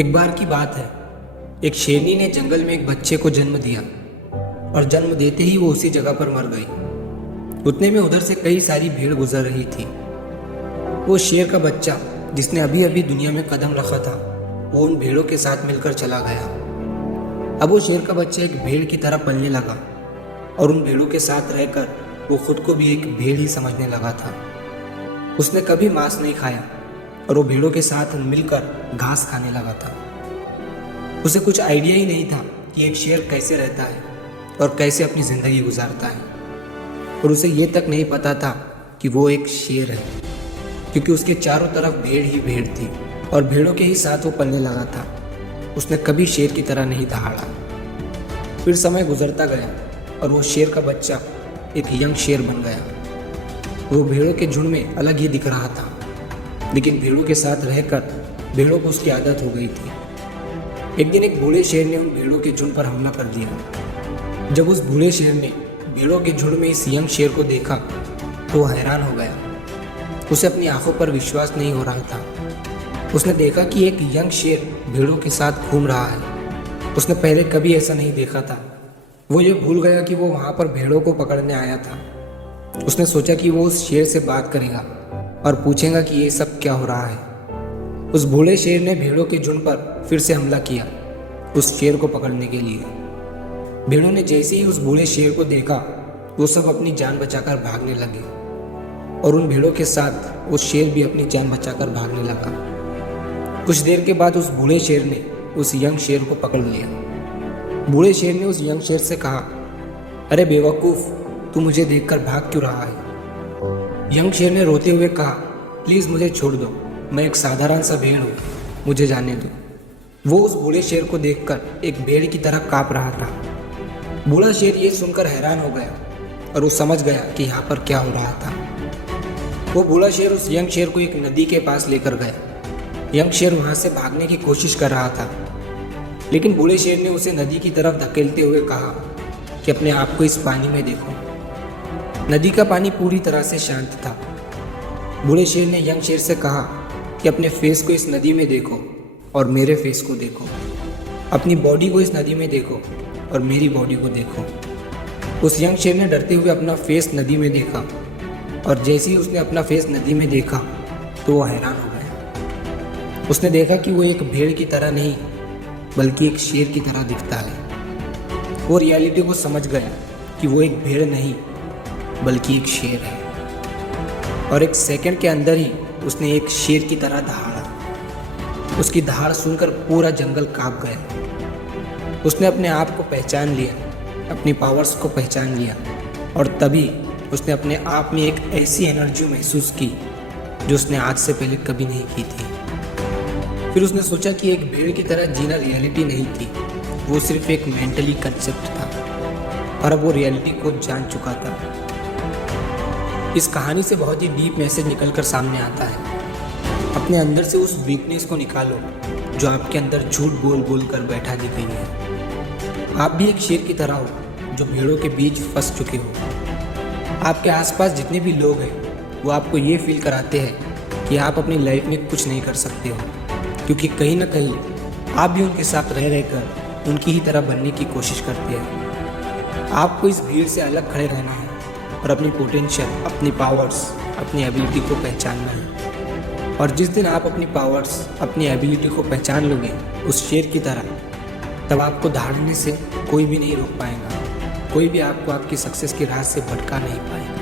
एक बार की बात है, एक शेरनी ने जंगल में एक बच्चे को जन्म दिया और जन्म देते ही वो उसी जगह पर मर गई। उतने में उधर से कई सारी भीड़ गुजर रही थी। वो शेर का बच्चा जिसने अभी अभी दुनिया में कदम रखा था, वो उन भीड़ों के साथ मिलकर चला गया। अब वो शेर का बच्चा एक भेड़ की तरह पलने लगा और उन भीड़ों के साथ रहकर वो खुद को भी एक भेड़ ही समझने लगा था। उसने कभी मांस नहीं खाया और वो भीड़ों के साथ मिलकर घास खाने लगा था। उसे कुछ आइडिया ही नहीं था कि एक शेर कैसे रहता है और कैसे अपनी ज़िंदगी गुजारता है, और उसे ये तक नहीं पता था कि वो एक शेर है, क्योंकि उसके चारों तरफ भेड़ ही भेड़ थी और भेड़ों के ही साथ वो पलने लगा था। उसने कभी शेर की तरह नहीं दहाड़ा। फिर समय गुजरता गया और वो शेर का बच्चा एक यंग शेर बन गया। वो भेड़ों के झुंड में अलग ही दिख रहा था, लेकिन भेड़ों के साथ रहकर भेड़ों को उसकी आदत हो गई थी। एक दिन एक बूढ़े शेर ने उन भेड़ों के झुंड पर हमला कर दिया। जब उस बूढ़े शेर ने भेड़ों के झुंड में इस यंग शेर को देखा तो वो हैरान हो गया। उसे अपनी आंखों पर विश्वास नहीं हो रहा था। उसने देखा कि एक यंग शेर भेड़ों के साथ घूम रहा है। उसने पहले कभी ऐसा नहीं देखा था। वो ये भूल गया कि वो वहाँ पर भेड़ों को पकड़ने आया था। उसने सोचा कि वो उस शेर से बात करेगा और पूछेगा कि ये सब क्या हो रहा है। उस बूढ़े शेर ने भेड़ों के झुंड पर फिर से हमला किया उस शेर को पकड़ने के लिए। भेड़ों ने जैसे ही उस बूढ़े शेर को देखा, वो सब अपनी जान बचाकर भागने लगे और उन भेड़ों के साथ वो शेर भी अपनी जान बचाकर भागने लगा। कुछ देर के बाद उस बूढ़े शेर ने उस यंग शेर को पकड़ लिया। बूढ़े शेर ने उस यंग शेर से कहा, अरे बेवकूफ़, तू मुझे देखकर भाग क्यों रहा है? यंग शेर ने रोते हुए कहा, प्लीज़ मुझे छोड़ दो, मैं एक साधारण सा भेड़ हूँ, मुझे जाने दो। वो उस बूढ़े शेर को देखकर एक भेड़ की तरह काँप रहा था। बूढ़ा शेर ये सुनकर हैरान हो गया और वो समझ गया कि यहाँ पर क्या हो रहा था। वो बूढ़ा शेर उस यंग शेर को एक नदी के पास लेकर गया। यंग शेर वहाँ से भागने की कोशिश कर रहा था, लेकिन बूढ़े शेर ने उसे नदी की तरफ धकेलते हुए कहा कि अपने आप को इस पानी में देखो। नदी का पानी पूरी तरह से शांत था। बूढ़े शेर ने यंग शेर से कहा कि अपने फेस को इस नदी में देखो और मेरे फेस को देखो। अपनी बॉडी को इस नदी में देखो और मेरी बॉडी को देखो। उस यंग शेर ने डरते हुए अपना फेस नदी में देखा, और जैसे ही उसने अपना फेस नदी में देखा तो वो हैरान हो गया। उसने देखा कि वो एक भेड़ की तरह नहीं बल्कि एक शेर की तरह दिखता है। वो रियलिटी को समझ गया कि वो एक भेड़ नहीं बल्कि एक शेर है, और एक सेकंड के अंदर ही उसने एक शेर की तरह दहाड़ा। उसकी दहाड़ सुनकर पूरा जंगल कांप गया। उसने अपने आप को पहचान लिया, अपनी पावर्स को पहचान लिया, और तभी उसने अपने आप में एक ऐसी एनर्जी महसूस की जो उसने आज से पहले कभी नहीं की थी। फिर उसने सोचा कि एक भेड़ की तरह जीना रियलिटी नहीं थी, वो सिर्फ एक मेंटली कंसेप्ट था, और अब वो रियलिटी को जान चुका था। इस कहानी से बहुत ही डीप मैसेज निकलकर सामने आता है। अपने अंदर से उस वीकनेस को निकालो जो आपके अंदर झूठ बोल बोल कर बैठा दी गई है। आप भी एक शेर की तरह हो जो भेड़ों के बीच फंस चुके हो। आपके आसपास जितने भी लोग हैं वो आपको ये फील कराते हैं कि आप अपनी लाइफ में कुछ नहीं कर सकते हो, क्योंकि कहीं ना कहीं आप भी उनके साथ रह रहकर उनकी ही तरह बनने की कोशिश करते हैं। आपको इस भीड़ से अलग खड़े रहना है और अपनी पोटेंशियल, अपनी पावर्स, अपनी एबिलिटी को पहचानना है। और जिस दिन आप अपनी पावर्स, अपनी एबिलिटी को पहचान लोगे उस शेर की तरह, तब आपको दहाड़ने से कोई भी नहीं रोक पाएगा। कोई भी आपको आपकी सक्सेस की राह से भटका नहीं पाएगा।